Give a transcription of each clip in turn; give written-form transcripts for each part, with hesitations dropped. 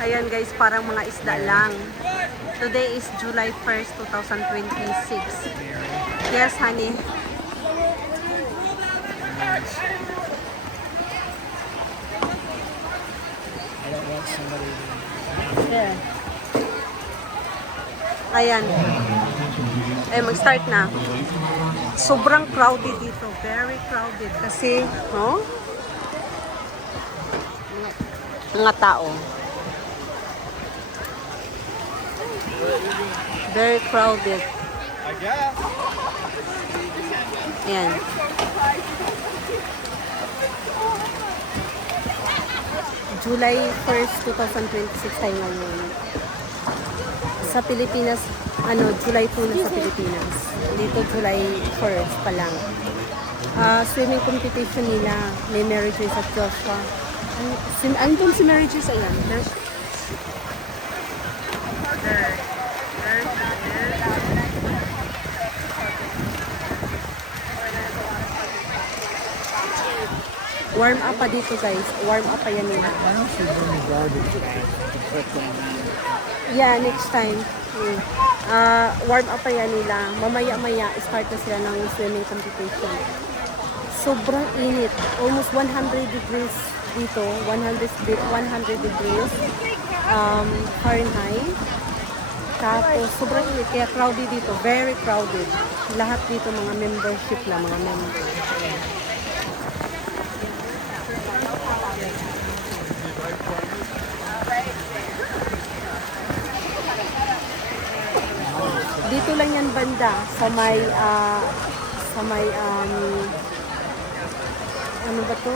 Ayan guys, parang mga isda lang. Today is July 1st, 2026. Yes, honey. I don't want somebody Yeah. Ayan. Eh, mag-start na. Sobrang crowded dito. Very crowded. Kasi, no? Mga tao. Very crowded. I guess. Ayan. July 1st, 2026 tayo ngayon. Sa Pilipinas, July 2 na sa Pilipinas. Dito, July 1st pa lang. Swimming competition nila. May Mary Joyce at Joshua. Andun si Mary Joyce, ayan. Warm up pa dito guys. Warm up pa yan nila. I don't see any garbage bags to put them in. Yeah, next time. Warm up pa yan nila. Mamaya-maya, start na sila ng swimming competition. Sobrang init. Almost 100 degrees dito. 100 degrees Fahrenheit. Tapos, sobrang init. Kaya crowded dito. Very crowded. Lahat dito mga membership lang. Mga members. Ayan. Dito lang yan banda sa may ano ba to?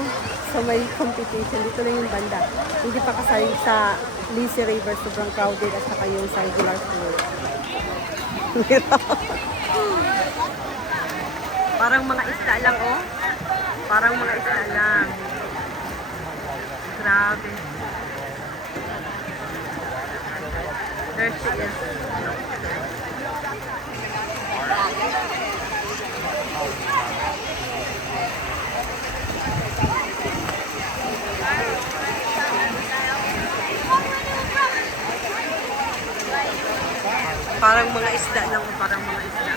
Sa may competition. Dito lang yung banda. Hindi pa kasali sa Lizzie River. Sobrang crowded at saka yung circular pool. Parang mga isda lang, oh. Parang mga isda lang. Grabe. There she is. Parang mga isda lang, parang mga isda.